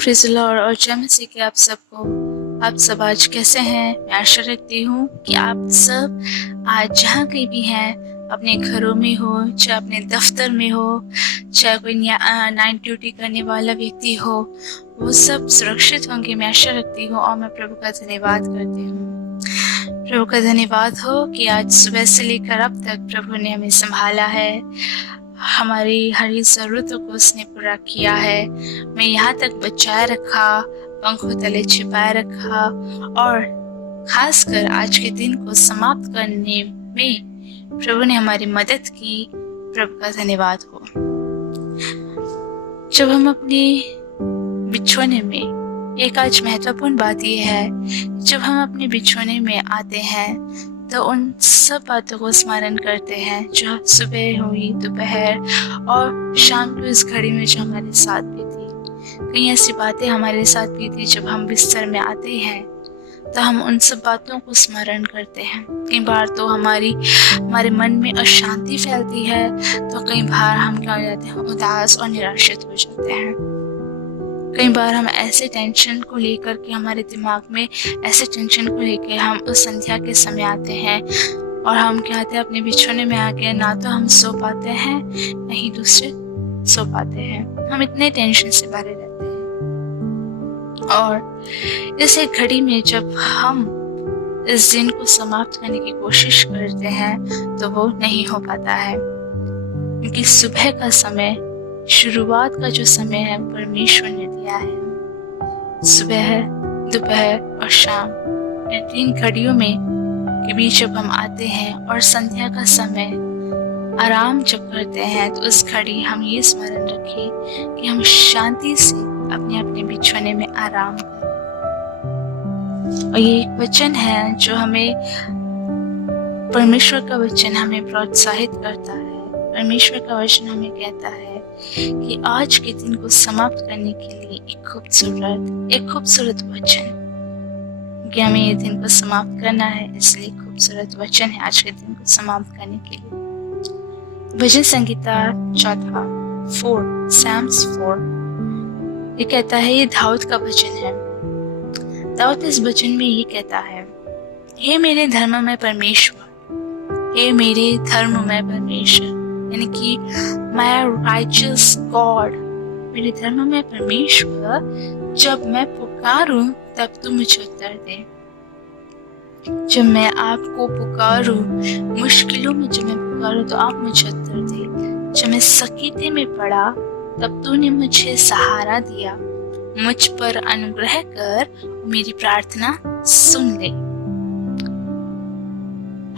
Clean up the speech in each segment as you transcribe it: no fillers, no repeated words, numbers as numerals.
Praise the Lord और जय मसीह के आप सब आज कैसे हैं। मैं आशा रखती हूँ कि आप सब आज जहाँ कहीं भी हैं, अपने घरों में हो, चाहे अपने दफ्तर में हो, चाहे कोई नाइट ड्यूटी करने वाला व्यक्ति हो, वो सब सुरक्षित होंगे। मैं आशा रखती हूँ और मैं प्रभु का धन्यवाद करती हूँ। प्रभु का धन्यवाद हो कि आज सुबह से लेकर अब तक प्रभु ने हमें संभाला है, हमारी हर ज़रूरतों को उसने पूरा किया है। मैं यहाँ तक बचाए रखा, पंखों तले छिपाए रखा और खासकर आज के दिन को समाप्त करने में प्रभु ने हमारी मदद की। प्रभु का धन्यवाद हो। जब हम अपने बिछोने में, एक आज महत्वपूर्ण बात यह है, जब हम अपने बिछोने में आते हैं तो उन सब बातों को स्मरण करते हैं जो सुबह हुई, दोपहर और शाम की उस घड़ी में जो हमारे साथ भी थी। कई ऐसी बातें हमारे साथ भी थी। जब हम बिस्तर में आते हैं तो हम उन सब बातों को स्मरण करते हैं। कई बार तो हमारे मन में अशांति फैलती है, तो कई बार हम क्या हो जाते हैं, उदास और निराशित हो जाते हैं। कई बार हम ऐसे टेंशन को लेकर के, हमारे दिमाग में ऐसे टेंशन को लेकर हम उस संध्या के समय आते हैं और हम क्या आते हैं, अपने बिछोने में आके ना तो हम सो पाते हैं, न ही दूसरे सो पाते हैं। हम इतने टेंशन से भरे रहते हैं और इस एक घड़ी में जब हम इस दिन को समाप्त करने की कोशिश करते हैं तो वो नहीं हो पाता है, क्योंकि सुबह का समय, शुरुआत का जो समय है, परमेश्वर ने दिया है। सुबह, दोपहर और शाम, इन 3 घड़ियों में के बीच जब हम आते हैं और संध्या का समय आराम जब करते हैं, तो उस घड़ी हम ये स्मरण रखें कि हम शांति से अपने अपने बिछोने में आराम करें। और ये एक वचन है जो हमें, परमेश्वर का वचन हमें प्रोत्साहित करता है। परमेश्वर का वचन हमें कहता है कि आज के दिन को समाप्त करने के लिए एक खूबसूरत वचन, कि हमें ये दिन को समाप्त करना है, इसलिए खूबसूरत वचन है आज के दिन को समाप्त करने के लिए। भजन संगीता 4, Psalms 4, ये कहता है, ये दाऊद का वचन है। दाऊद इस वचन में ये कहता है, हे मेरे धर्ममय परमेश्वर, हे मेरे धर्ममय परमेश्वर, यानी कि माय राइचियस गॉड, मेरे धर्ममय परमेश्वर, जब मैं पुकारूं तब तू मुझे उत्तर दे। जब मैं आपको पुकारूं, मुश्किलों में जब मैं पुकारूं तो आप मुझे उत्तर दे। जब मैं सकीते में पड़ा तब तूने मुझे सहारा दिया। मुझ पर अनुग्रह कर, मेरी प्रार्थना सुन ले।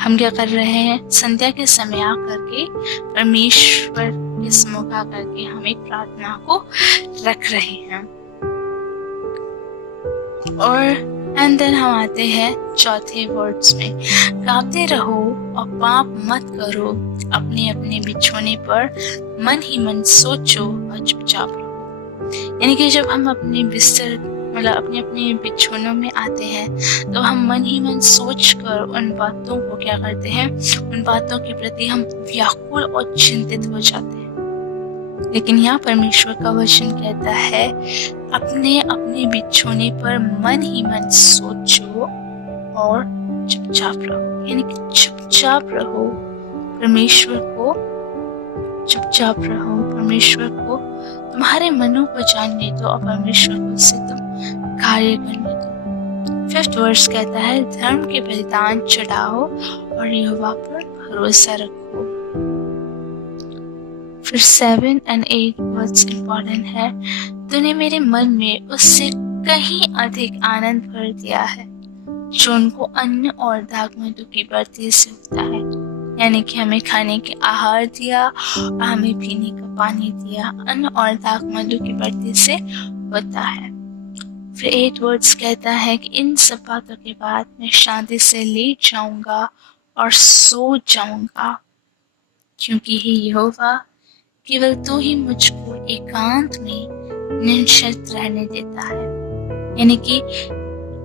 हम क्या कर रहे हैं, संध्या के समय आकर के परमेश्वर के सम्मुख आकर के हम एक प्रार्थना को रख रहे हैं। और एंड देन हम आते हैं चौथे वर्ड्स में, गाते रहो और पाप मत करो, अपने अपने बिछोने पर मन ही मन सोचो और चुपचाप रहो। यानी कि जब हम अपने बिस्तर, मतलब अपने अपने बिछोनों में आते हैं, तो हम मन ही मन सोच कर उन बातों को क्या करते हैं, उन बातों के प्रति हम व्याकुल और चिंतित हो जाते हैं। लेकिन यहाँ परमेश्वर का वचन कहता है, अपने अपने बिछोने पर मन ही मन सोचो और चुपचाप रहो। यानी कि चुपचाप रहो, परमेश्वर को चुपचाप रहो, परमेश्वर को तुम्हारे मनों को जानने दो और परमेश्वर को उससे तुम कार्य करने दो। 5th वर्स कहता है, धर्म के बलिदान चढ़ाओ और यहोवा पर भरोसा रखो। फिर 7 और 8 वर्ड्स इंपॉर्टेंट है, तूने मेरे मन में उससे कहीं अधिक आनंद भर दिया है, जो उनको अन्न और दाखमधु की बर्ती से होता है। यानी कि हमें खाने के आहार दिया और हमें पीने का पानी दिया, अन्न और दाखमधु की बर्ती से होता है। फिर 8 वर्ड्स कहता है कि इन सब बातों के बाद मैं शांति से लेट जाऊंगा और सो जाऊंगा, क्योंकि हे यहोवा, केवल तू ही मुझको एकांत में निश्चिंत रहने देता है। यानी कि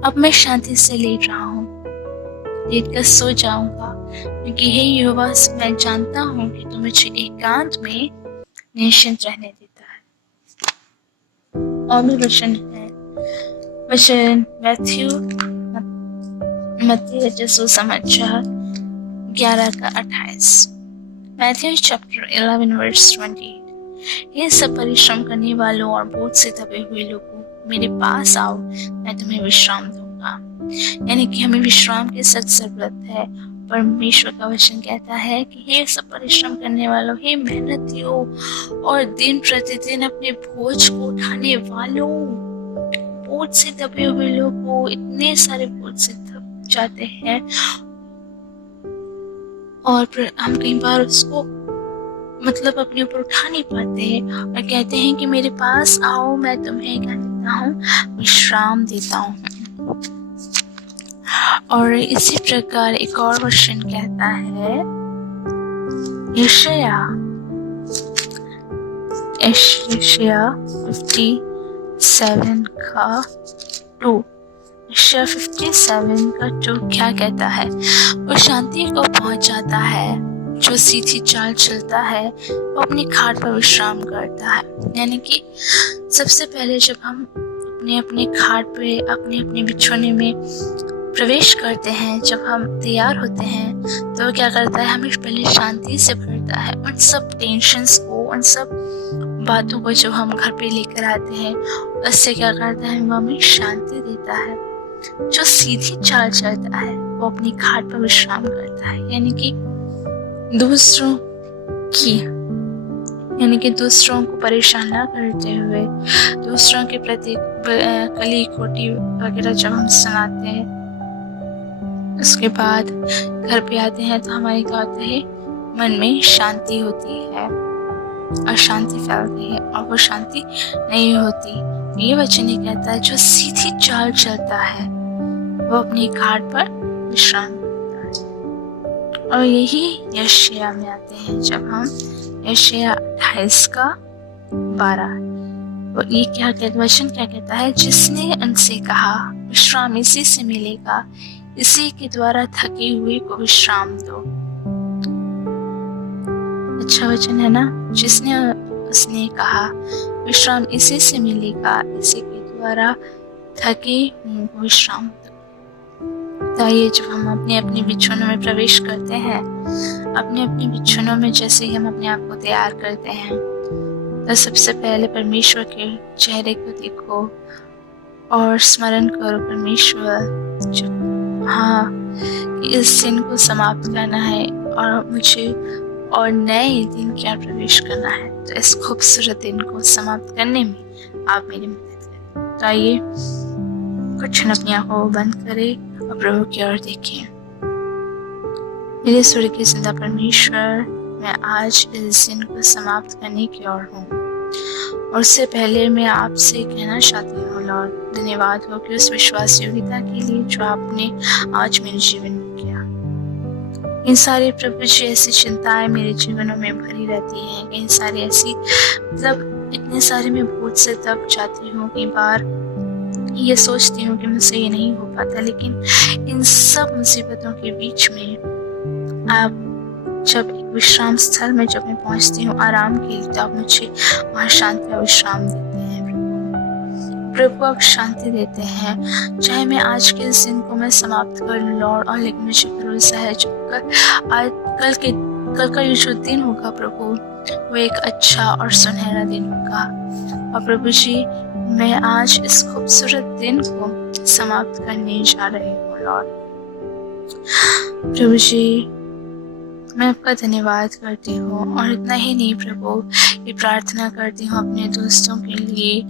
अब मैं शांति से लेट रहा हूँ, लेट कर सो जाऊंगा, क्योंकि हे यहोवा, मैं जानता हूँ कि तू मुझे एकांत में निश्चिंत रहने देता है। और भी वचन है वचन मत्ती रचित समाचार 11:28। Matthew chapter 11 verse 28। ये सब परिश्रम करने वालों और बोझ से दबे हुए लोगों, मेरे पास आओ, मैं तुम्हें विश्राम दूंगा। यानी कि हमें विश्राम की सख्त जरूरत है। परमेश्वर का वचन कहता है कि हे सब परिश्रम करने वालों, हे मेहनतियों और दिन प्रतिदिन अपने बोझ को उठाने वालों, बोझ से दबे हुए लोगों, इतने सारे बोझ से दब जाते हैं और हम कई बार उसको अपने ऊपर उठा नहीं पाते हैं और कहते हैं कि मेरे पास आओ, मैं तुम्हें क्या देता हूँ, विश्राम देता हूँ। और इसी प्रकार एक और वचन कहता है यशायाह 57:2। यशायाह 57:2 क्या कहता है? वो शांति को पहुंच जाता है, जो सीधी चाल चलता है, वो अपनी खाट पर विश्राम करता है। यानी कि सबसे पहले जब हम अपने खाट पे अपने बिछौने में प्रवेश करते हैं, जब हम तैयार होते हैं, तो वो क्या करता है, हमें पहले शांति से भरता है। उन सब टेंशन्स को, उन सब बातों को जब हम घर पे लेकर आते हैं, उससे क्या करता है, वो हमें शांति देता है। जो सीधी चाल चलता है वो अपनी खाट पर विश्राम करता है। यानी कि दूसरों को परेशान ना करते हुए, दूसरों के प्रति कली खोटी वगैरह जब हम सुनाते हैं, उसके बाद घर पे आते हैं तो हमारे क्या होता है, मन में शांति होती है और शांति फैलती है, और वो शांति नहीं होती। ये वचन ये कहता है, जो सीधी चाल चलता है वो अपनी घाट पर विश्राम करता है। और यही यशायाह में आते हैं। जब हम यशायाह 28:12, वो ये वचन क्या कहता है, जिसने उनसे कहा विश्राम इसी से मिलेगा, इसी के द्वारा थके हुए को विश्राम दो। अच्छा वचन है ना? उसने कहा विश्राम इसी से मिलेगा, इसी के द्वारा थके हुए को विश्राम दो। तो ये जब हम अपने बिछौनों में प्रवेश करते हैं, अपने बिछौनों में जैसे ही हम अपने आप को तैयार करते हैं, तो सबसे पहले परमेश्वर के चेहरे को देखो और स्मरण करो, परमेश्वर इस दिन को समाप्त करना है और मुझे और नए दिन क्या प्रवेश करना है। तो इस खूबसूरत दिन को समाप्त करने में आप मेरी मदद करें। तो आइए कुछ क्षण अपनी आंखों को बंद करें और प्रभु की ओर देखें। मेरे स्वर्गीय जिंदा परमेश्वर, मैं आज इस दिन को समाप्त करने की ओर हूँ, और उससे पहले मैं आपसे कहना चाहती हूँ लॉर्ड, धन्यवाद हो कि उस विश्वास योग्यता के लिए जो आपने आज मेरे जीवन में किया। इन सारे प्रभु जी ऐसी चिंताएं मेरे जीवनों में भरी रहती हैं, कई सारी ऐसी इतने सारे मैं बोझ से दब जाती हूँ। कई बार ये सोचती हूँ कि मुझसे ये नहीं हो पाता, लेकिन इन सब मुसीबतों के बीच में आप जब एक विश्राम स्थल में जब मैं पहुंचती हूँ आराम के लिए, तो आप मुझे वहाँ शांति और विश्राम देते हैं। प्रभु आप शांति देते हैं, चाहे मैं आज के इस दिन को मैं समाप्त कर लूँ लॉर्ड, और लेकिन मुझे भरोसा है जो कल का ये जो दिन होगा प्रभु, वो एक अच्छा और सुनहरा दिन होगा। और प्रभु जी, मैं आज इस खूबसूरत दिन को समाप्त करने जा रही हूँ लॉर्ड। प्रभु जी, मैं आपका धन्यवाद करती हूँ, और इतना ही नहीं प्रभु, ये प्रार्थना करती हूँ अपने दोस्तों के लिए,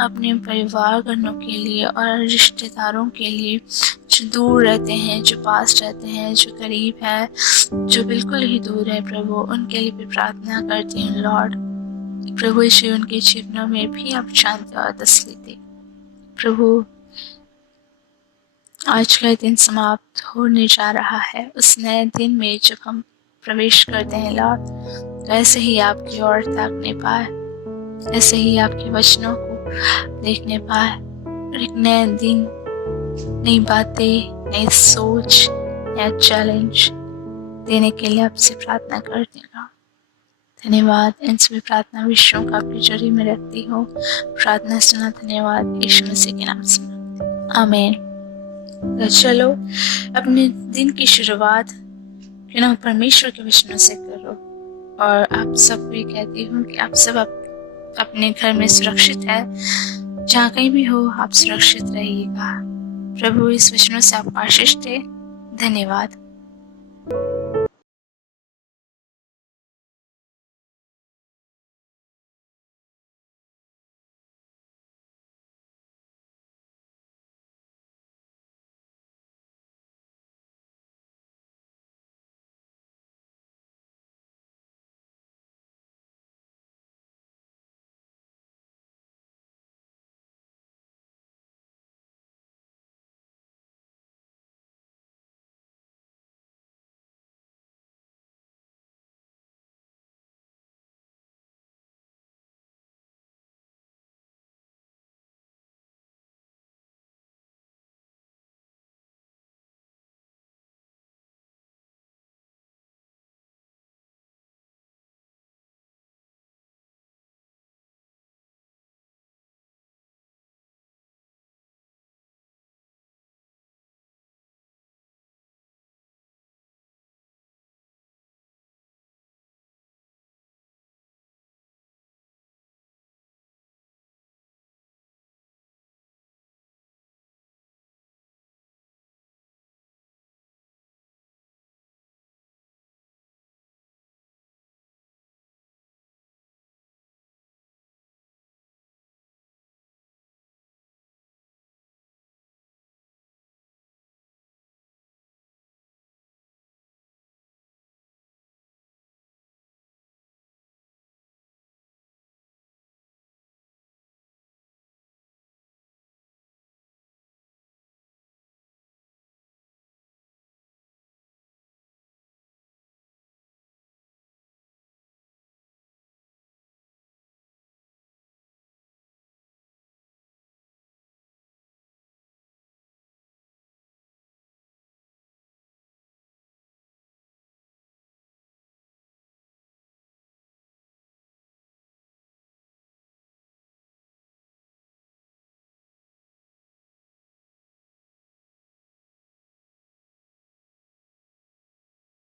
अपने परिवार जनों के लिए और रिश्तेदारों के लिए, जो दूर रहते हैं, जो पास रहते हैं, जो करीब है, जो बिल्कुल ही दूर है प्रभु, उनके लिए भी प्रार्थना करती हूँ लॉर्ड। प्रभु जी, उनके जीवनों में भी आप शांति और तसल्ली दे। प्रभु, आज का दिन समाप्त होने जा रहा है, उस नए दिन में जब हम प्रवेश करते हैं लॉर्ड, तो ऐसे ही आपकी ओर ताकने पाए, ऐसे ही आपके वचनों को देखने पाए, और एक नया दिन, नई बातें, नई सोच, नया चैलेंज देने के लिए आपसे प्रार्थना करते हैं लॉर्ड। धन्यवाद इन सभी प्रार्थना विषयों का आपकी झोली में रखती हो। प्रार्थना सुना, धन्यवाद यीशु मसीह के नाम से मांगती हूँ, आमीन। तो चलो अपने दिन की शुरुआत क्यों ना परमेश्वर के वचनों से करो, और आप सबको ये कहती हूँ कि आप सब अपने घर में सुरक्षित है, जहाँ कहीं भी हो आप सुरक्षित रहिएगा। प्रभु इस वचनों से आपको आशीष दे। धन्यवाद।